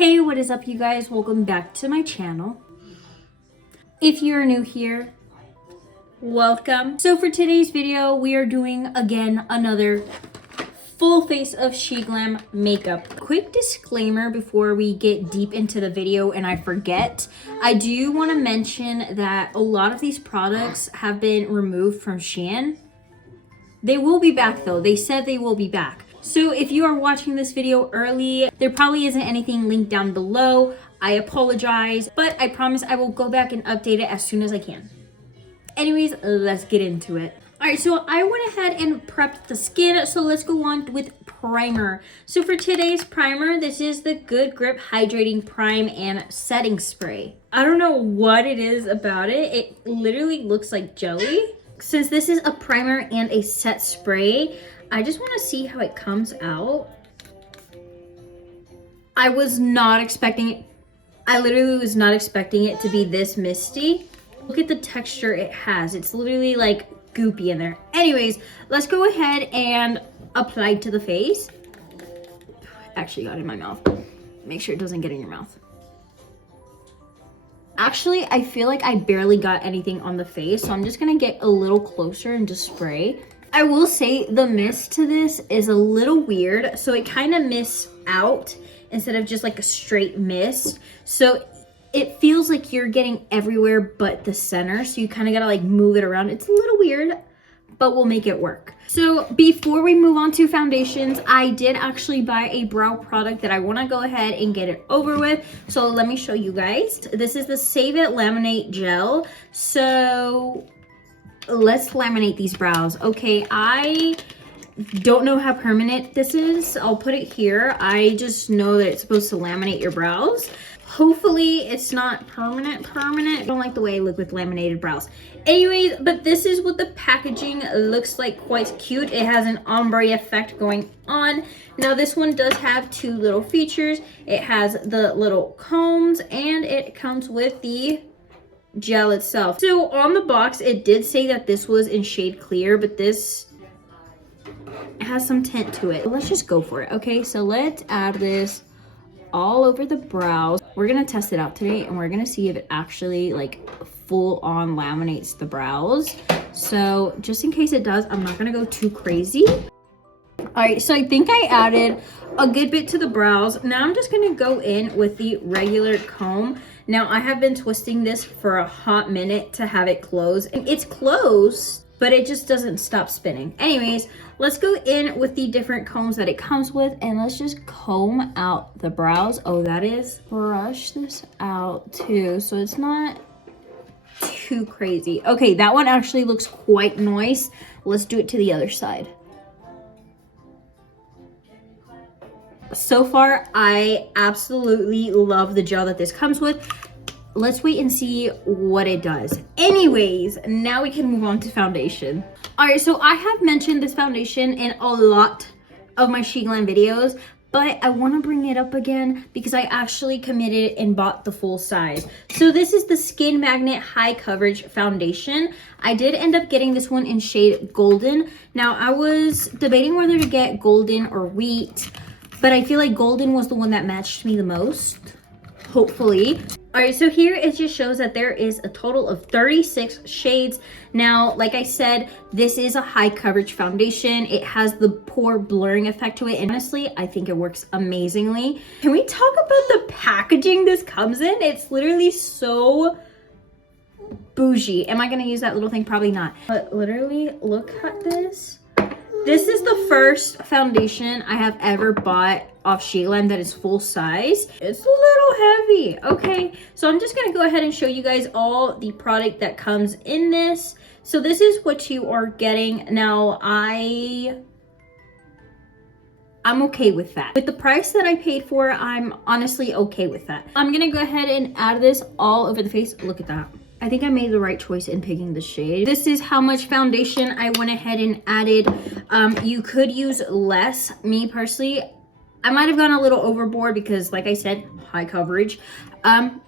Hey, what is up, you guys? Welcome back to my channel. If you're new here, welcome. So for today's video, we are doing again another full face of Sheglam makeup. Quick disclaimer before we get deep into the video and I forget, I do want to mention that a lot of these products have been removed from Shein. They will be back though. They said they will be back. So if you are watching this video early, there probably isn't anything linked down below. I apologize, but I promise I will go back and update it as soon as I can. Anyways, let's get into it. All right, so I went ahead and prepped the skin, so let's go on with primer. So for today's primer, this is the Good Grip Hydrating Prime and Setting Spray. I don't know what it is about it. It literally looks like jelly. Since this is a primer and a set spray, I just want to see how it comes out. I was not expecting it. I literally was not expecting it to be this misty. Look at the texture it has. It's literally like goopy in there. Anyways, let's go ahead and apply to the face. Actually got it in my mouth. Make sure it doesn't get in your mouth. Actually, I feel like I barely got anything on the face, so I'm just gonna get a little closer and just spray. I will say the mist to this is a little weird. So it kind of mists out instead of just like a straight mist. So it feels like you're getting everywhere but the center. So you kind of got to like move it around. It's a little weird, but we'll make it work. So before we move on to foundations, I did actually buy a brow product that I want to go ahead and get it over with. So let me show you guys. This is the Save It Laminate Gel. So let's laminate these brows. Okay, I don't know how permanent this is. I'll put it here. I just know that it's supposed to laminate your brows. Hopefully it's not permanent. I don't like the way I look with laminated brows. Anyways, but this is what the packaging looks like. Quite cute. It has an ombre effect going on. Now this one does have two little features. It has the little combs and it comes with the gel itself. So on the box it did say that this was in shade clear, but this has some tint to it. Let's just go for it. Okay, so let's add this all over the brows. We're gonna test it out today and we're gonna see if it actually like full on laminates the brows. So just in case it does, I'm not gonna go too crazy. All right, so I think I added a good bit to the brows. Now I'm just gonna go in with the regular comb. Now I have been twisting this for a hot minute to have it close. And it's closed, but it just doesn't stop spinning. Anyways, let's go in with the different combs that it comes with and let's just comb out the brows. Oh, that is, brush this out too, so it's not too crazy. Okay, that one actually looks quite nice. Let's do it to the other side. So far, I absolutely love the gel that this comes with. Let's wait and see what it does. Anyways, now we can move on to foundation. All right, so I have mentioned this foundation in a lot of my Sheglam videos, but I want to bring it up again because I actually committed and bought the full size. So this is the Skin Magnet High Coverage Foundation. I did end up getting this one in shade Golden. Now I was debating whether to get Golden or Wheat, but I feel like Golden was the one that matched me the most, hopefully. All right, so here it just shows that there is a total of 36 shades. Now, like I said, this is a high coverage foundation. It has the pore blurring effect to it. And honestly, I think it works amazingly. Can we talk about the packaging this comes in? It's literally so bougie. Am I gonna use that little thing? Probably not. But literally, look at this. This is the first foundation I have ever bought off Sheglam that is full size. It's a little heavy. Okay, so I'm just gonna go ahead and show you guys all the product that comes in this. So this is what you are getting. Now I'm okay with that. With the price that I paid for, I'm honestly okay with that. I'm gonna go ahead and add this all over the face. Look at that. I think I made the right choice in picking the shade. This is how much foundation I went ahead and added. You could use less. Me personally, I might have gone a little overboard because like I said, high coverage.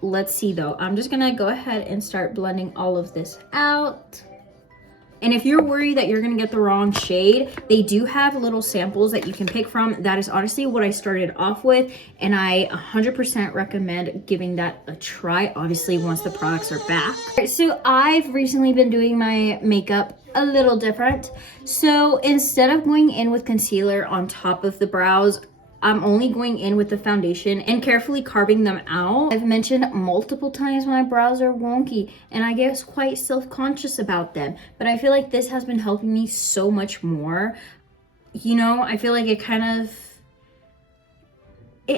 Let's see though. I'm just gonna go ahead and start blending all of this out. And if you're worried that you're gonna get the wrong shade, they do have little samples that you can pick from. That is honestly what I started off with, and I 100% recommend giving that a try, obviously once the products are back. So I've recently been doing my makeup a little different. So instead of going in with concealer on top of the brows, I'm only going in with the foundation and carefully carving them out. I've mentioned multiple times my brows are wonky and I get quite self-conscious about them, but I feel like this has been helping me so much more. You know, I feel like it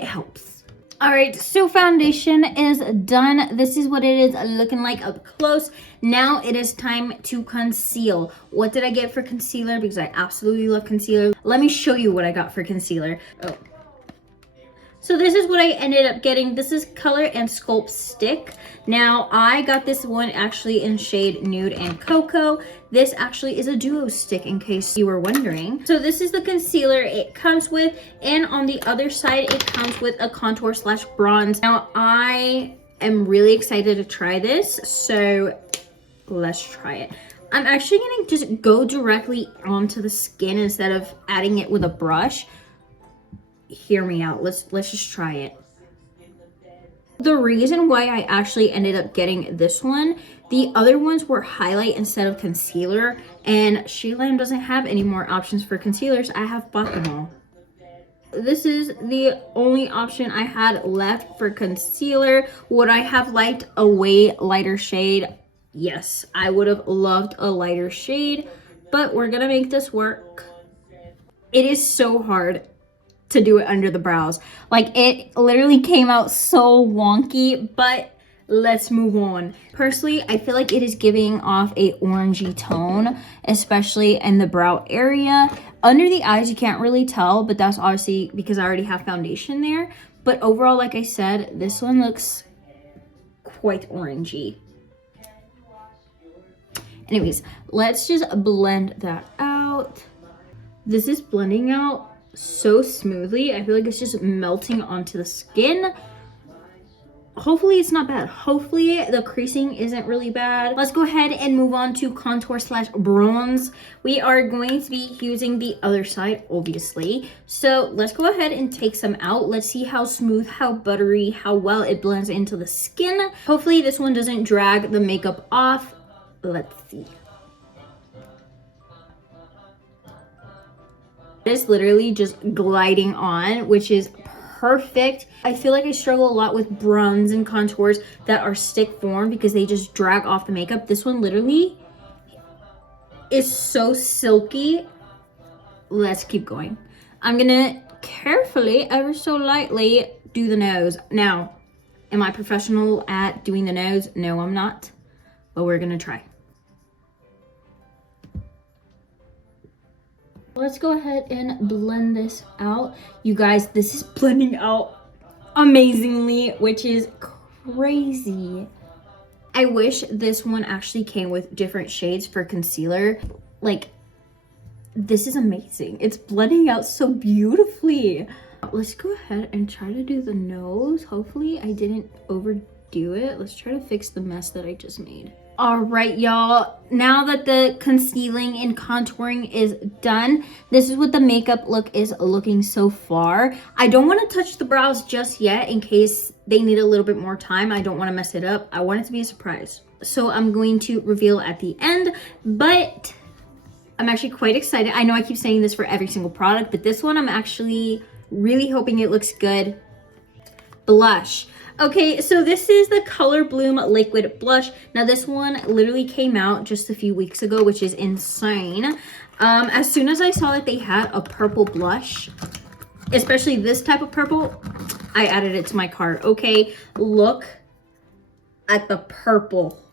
helps. All right, so foundation is done. This is what it is looking like up close. Now it is time to conceal. What did I get for concealer? Because I absolutely love concealer. Let me show you what I got for concealer. Oh. So this is what I ended up getting. This is Color and Sculpt Stick. Now I got this one actually in shade Nude and Cocoa. This actually is a duo stick in case you were wondering. So this is the concealer it comes with, and on the other side it comes with a contour slash bronze. Now I am really excited to try this, so let's try it. I'm actually gonna just go directly onto the skin instead of adding it with a brush. Hear me out. Let's just try it. The reason why I actually ended up getting this one, the other ones were highlight instead of concealer, and Sheglam doesn't have any more options for concealers. I have bought them all. This is the only option I had left for concealer. Would I have liked a way lighter shade? Yes, I would have loved a lighter shade, but we're gonna make this work. It is so hard to do it under the brows. Like, it literally came out so wonky, but let's move on. Personally, I feel like it is giving off a orangey tone, especially in the brow area. Under the eyes, you can't really tell, but that's obviously because I already have foundation there. But overall, like I said, this one looks quite orangey. Anyways, let's just blend that out. This is blending out so smoothly. I feel like it's just melting onto the skin. Hopefully it's not bad. Hopefully the creasing isn't really bad. Let's go ahead and move on to contour slash bronze. We are going to be using the other side, obviously. So let's go ahead and take some out. Let's see how smooth, how buttery, how well it blends into the skin. Hopefully this one doesn't drag the makeup off. Let's see. It's literally just gliding on, which is perfect. I feel like I struggle a lot with bronze and contours that are stick form because they just drag off the makeup. This one literally is so silky. Let's keep going. I'm gonna carefully, ever so lightly, do the nose. Now, am I professional at doing the nose? No, I'm not, but we're gonna try. Let's go ahead and blend this out. You guys, this is blending out amazingly, which is crazy. I wish this one actually came with different shades for concealer. Like, this is amazing. It's blending out so beautifully. Let's go ahead and try to do the nose. Hopefully I didn't overdo it. Let's try to fix the mess that I just made. All right, y'all, now that the concealing and contouring is done, this is what the makeup look is looking so far. I don't want to touch the brows just yet in case they need a little bit more time. I don't want to mess it up. I want it to be a surprise. So I'm going to reveal at the end, but I'm actually quite excited. I know I keep saying this for every single product, but this one I'm actually really hoping it looks good. Blush. Okay, so this is the Color Bloom Liquid Blush. Now this one literally came out just a few weeks ago, which is insane. As soon as I saw that they had a purple blush, especially this type of purple, I added it to my cart. Okay, look at the purple.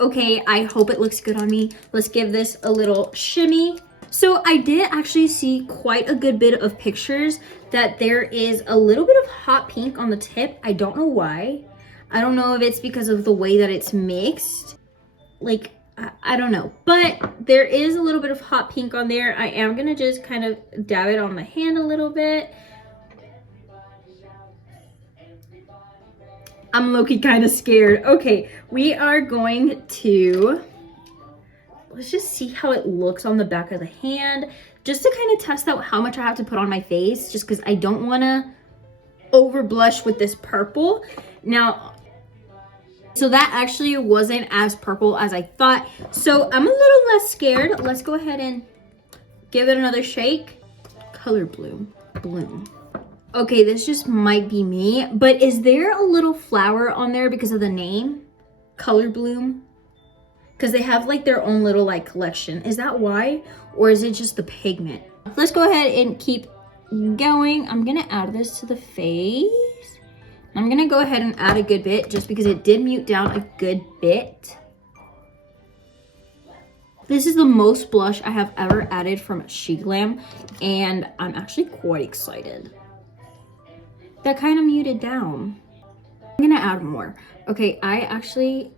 Okay, I hope it looks good on me. Let's give this a little shimmy. So I did actually see quite a good bit of pictures that there is a little bit of hot pink on the tip. I don't know why. I don't know if it's because of the way that it's mixed. Like, I don't know. But there is a little bit of hot pink on there. I am going to just kind of dab it on my hand a little bit. I'm low-key kind of scared. Okay, we are going to let's just see how it looks on the back of the hand, just to kind of test out how much I have to put on my face, just because I don't want to over blush with this purple. Now, so that actually wasn't as purple as I thought. So I'm a little less scared. Let's go ahead and give it another shake. Color bloom. Okay, this just might be me, but is there a little flower on there because of the name? Color bloom? Because they have like their own little like collection. Is that why? Or is it just the pigment? Let's go ahead and keep going. I'm gonna add this to the face. I'm gonna go ahead and add a good bit just because it did mute down a good bit. This is the most blush I have ever added from Sheglam, and I'm actually quite excited. That kind of muted down. I'm gonna add more. Okay, I actually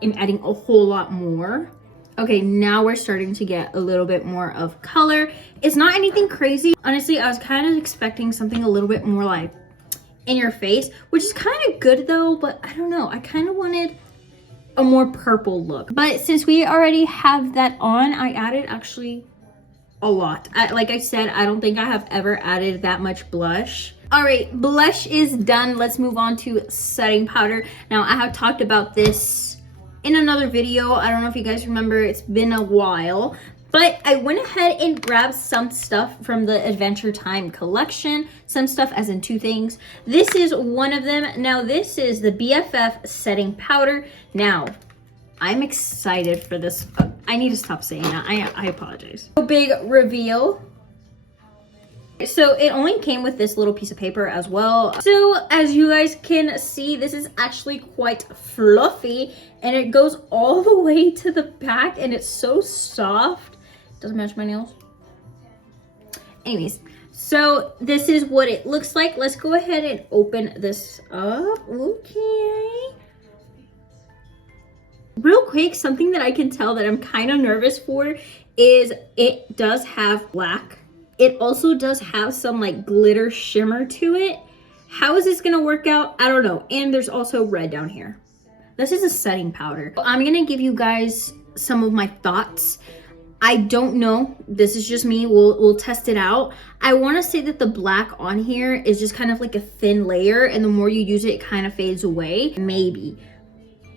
am adding a whole lot more. Okay, now we're starting to get a little bit more of color. It's not anything crazy. Honestly, I was kind of expecting something a little bit more like in your face, which is kind of good though, but I don't know. I kind of wanted a more purple look. But since we already have that on, I added actually a lot. Like I said, I don't think I have ever added that much blush. All right, blush is done. Let's move on to setting powder. Now, I have talked about this in another video. I don't know if you guys remember, it's been a while, but I went ahead and grabbed some stuff from the Adventure Time collection. Some stuff as in two things. This is one of them. Now, this is the BFF setting powder. Now, I'm excited for this. I need to stop saying that. I apologize. Big reveal. So it only came with this little piece of paper as well. So as you guys can see, this is actually quite fluffy and it goes all the way to the back and it's so soft. Doesn't match my nails. Anyways, so this is what it looks like. Let's go ahead and open this up. Okay. Real quick, something that I can tell that I'm kind of nervous for is it does have black. It also does have some like glitter shimmer to it. How is this gonna work out? I don't know. And there's also red down here. This is a setting powder. I'm gonna give you guys some of my thoughts. I don't know. This is just me. We'll test it out. I wanna say that the black on here is just kind of like a thin layer and the more you use it, it kind of fades away. Maybe.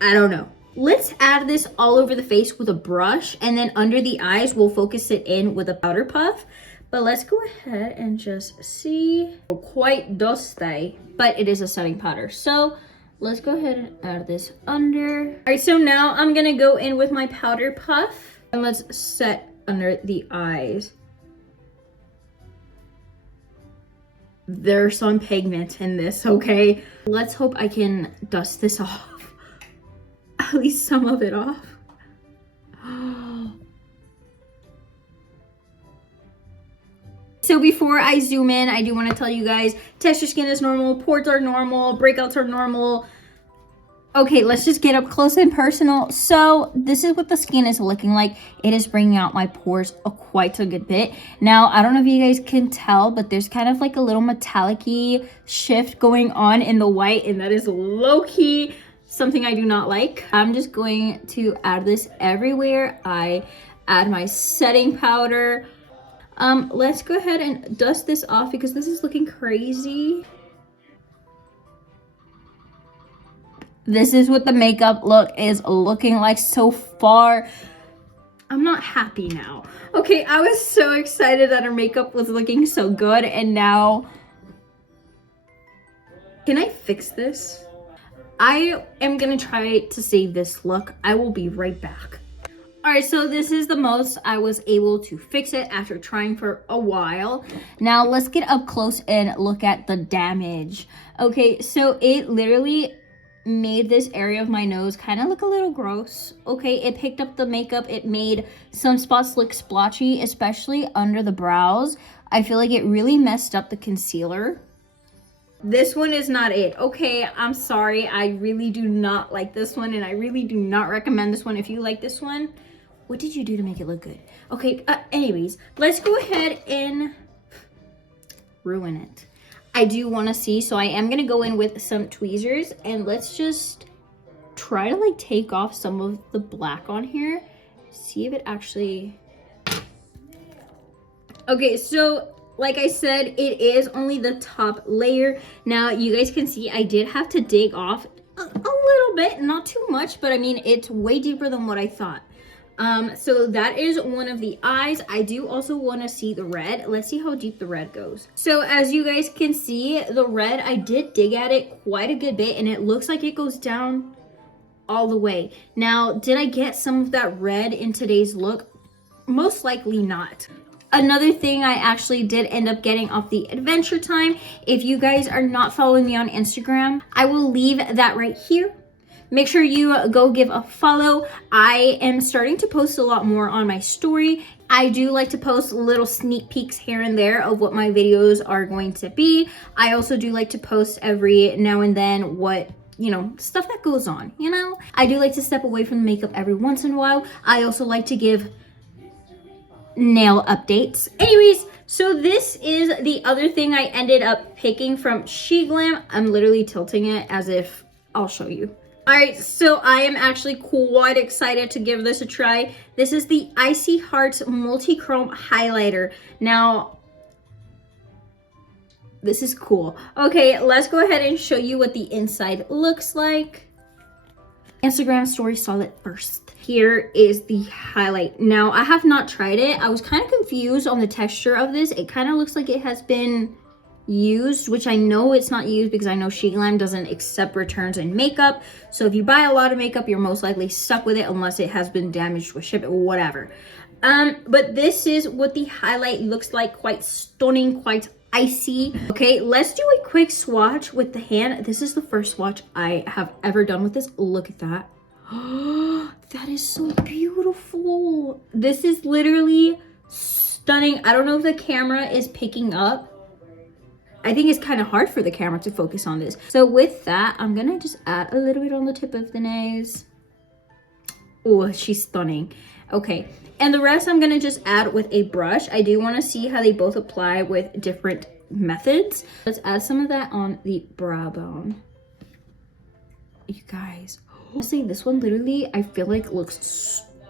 I don't know. Let's add this all over the face with a brush and then under the eyes, we'll focus it in with a powder puff. But let's go ahead and just see. Quite dusty, but it is a setting powder. So let's go ahead and add this under. All right, so now I'm gonna go in with my powder puff and let's set under the eyes. There's some pigment in this, okay? Let's hope I can dust this off. At least some of it off. So before I zoom in, I do want to tell you guys, texture skin is normal, pores are normal, breakouts are normal. Okay, let's just get up close and personal. So this is what the skin is looking like. It is bringing out my pores quite a good bit. Now, I don't know if you guys can tell, but there's kind of like a little metallic-y shift going on in the white, and that is low-key something I do not like. I'm just going to add this everywhere. I add my setting powder. Let's go ahead and dust this off because this is looking crazy. This is what the makeup look is looking like so far. I'm not happy now. Okay, I was so excited that our makeup was looking so good and now... Can I fix this? I am gonna try to save this look. I will be right back. All right, so this is the most I was able to fix it after trying for a while. Now let's get up close and look at the damage. Okay, so it literally made this area of my nose kind of look a little gross. Okay, it picked up the makeup. It made some spots look splotchy, especially under the brows. I feel like it really messed up the concealer. This one is not it. Okay, I'm sorry. I really do not like this one and I really do not recommend this one. If you like this one, what did you do to make it look good? Okay, anyways, let's go ahead and ruin it. I do want to see, so I am going to go in with some tweezers and let's just try to like take off some of the black on here see if it actually... Okay, so like I said, it is only the top layer. Now you guys can see I did have to dig off a little bit, not too much, but I mean, it's way deeper than what I thought. So that is one of the eyes. I do also want to see the red. Let's see how deep the red goes. So as you guys can see, the red, I did dig at it quite a good bit, and it looks like it goes down all the way. Now, did I get some of that red in today's look? Most likely not. Another thing I actually did end up getting off the Adventure Time. If you guys are not following me on Instagram, I will leave that right here. Make sure you go give a follow. I am starting to post a lot more on my story. I do like to post little sneak peeks here and there of what my videos are going to be. I also do like to post every now and then what, you know, stuff that goes on, you know? I do like to step away from the makeup every once in a while. I also like to give nail updates. Anyways, so this is the other thing I ended up picking from Sheglam. I'm literally tilting it as if I'll show you. All right, so I am actually quite excited to give this a try. This is the Icy Hearts Multi-Chrome Highlighter. Now, this is cool. Okay, let's go ahead and show you what the inside looks like. Instagram story saw it first. Here is the highlight. Now, I have not tried it. I was kind of confused on the texture of this. It kind of looks like it has been used, which I know it's not used because I know Sheglam doesn't accept returns in makeup. So if you buy a lot of makeup, you're most likely stuck with it unless it has been damaged with shipping or whatever. But this is what the highlight looks like. Quite stunning, quite icy. Okay, let's do a quick swatch with the hand. This is the first swatch I have ever done with this. Look at that. That is so beautiful. This is literally stunning. I don't know if the camera is picking up. I think it's kind of hard for the camera to focus on this. So with that, I'm gonna just add a little bit on the tip of the nose. Oh, she's stunning. Okay, and the rest I'm gonna just add with a brush. I do wanna see how they both apply with different methods. Let's add some of that on the brow bone. You guys, honestly, this one literally, I feel like looks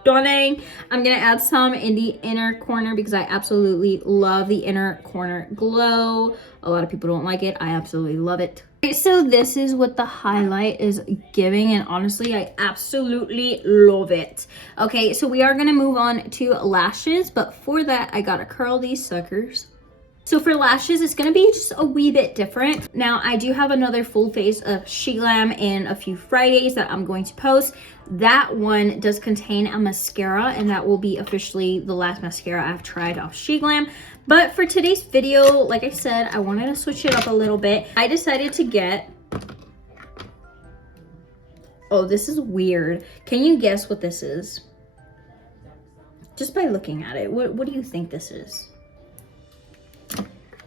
stunning. I'm gonna add some in the inner corner because I absolutely love the inner corner glow. A lot of people don't like it. I absolutely love it. Okay, so this is what the highlight is giving, and honestly, I absolutely love it. Okay, so we are gonna move on to lashes, but for that, I gotta curl these suckers. So for lashes, it's gonna be just a wee bit different. Now, I do have another full face of Sheglam in a few Fridays that I'm going to post. That one does contain a mascara, and that will be officially the last mascara I've tried off Sheglam. But for today's video, like I said, I wanted to switch it up a little bit. I decided to get... Oh, this is weird. Can you guess what this is? Just by looking at it, what do you think this is?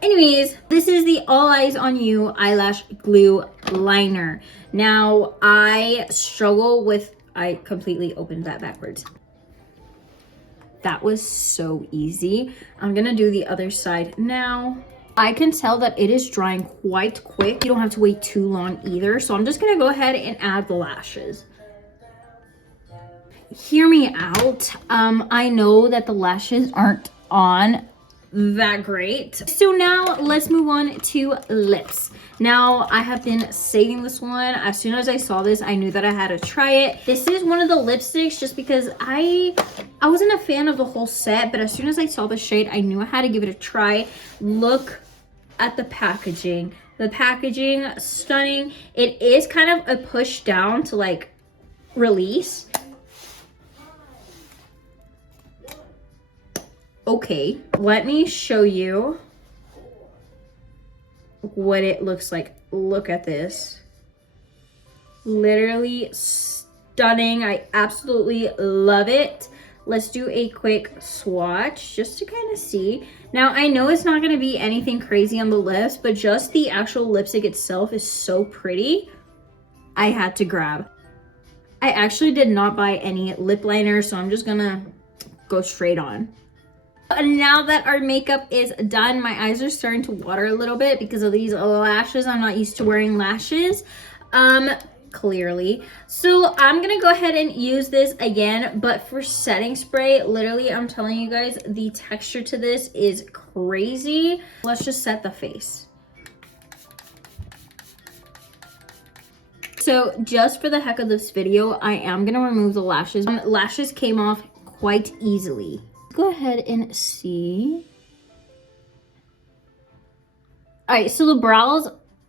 Anyways, this is the All Eyes on You eyelash glue liner. Now, I struggle with... I completely opened that backwards. That was so easy. I'm gonna do the other side now. I can tell that it is drying quite quick. You don't have to wait too long either. So I'm just gonna go ahead and add the lashes. Hear me out. I know that the lashes aren't on that great. So now let's move on to lips. Now, I have been saving this one. As soon as I saw this, I knew that I had to try it. This is one of the lipsticks just because I wasn't a fan of the whole set, but as soon as I saw the shade, I knew I had to give it a try. Look at the packaging. The packaging, stunning. It is kind of a push down to like release. Okay, let me show you what it looks like. Look at this. Literally stunning. I absolutely love it. Let's do a quick swatch just to kind of see. Now, I know it's not going to be anything crazy on the lips, but just the actual lipstick itself is so pretty. I had to grab. I actually did not buy any lip liner, so I'm just going to go straight on. And now that our makeup is done, my eyes are starting to water a little bit because of these lashes. I'm not used to wearing lashes. clearly. So I'm gonna go ahead and use this again, but for setting spray, literally, I'm telling you guys, the texture to this is crazy. Let's just set the face. So just for the heck of this video, I am gonna remove the lashes. Lashes came off quite easily. Go ahead and see. All right, so the brows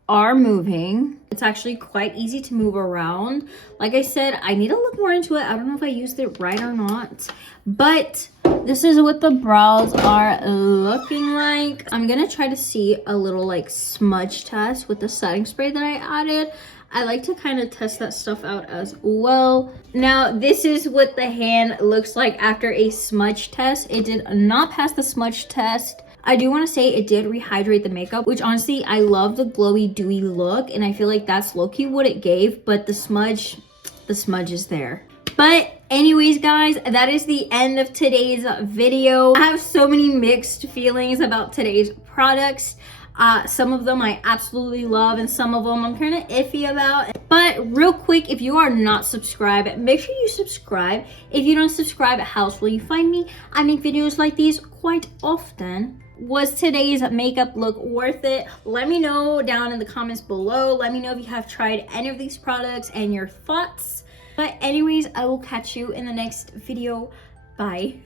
are moving. It's actually quite easy to move around. Like I said, I need to look more into it. I don't know if I used it right or not, but this is what the brows are looking like. I'm gonna try to see a little like smudge test with the setting spray that I added. I like to kind of test that stuff out as well. Now, this is what the hand looks like after a smudge test. It did not pass the smudge test. I do want to say it did rehydrate the makeup, which honestly, I love the glowy, dewy look, and I feel like that's low-key what it gave, but the smudge is there. But anyways, guys, that is the end of today's video. I have so many mixed feelings about today's products. Some of them I absolutely love, and some of them I'm kind of iffy about. But real quick, if you are not subscribed, make sure you subscribe. If you don't subscribe, how else will you find me? I make videos like these quite often. Was today's makeup look worth it? Let me know down in the comments below. Let me know if you have tried any of these products and your thoughts. But anyways, I will catch you in the next video. Bye.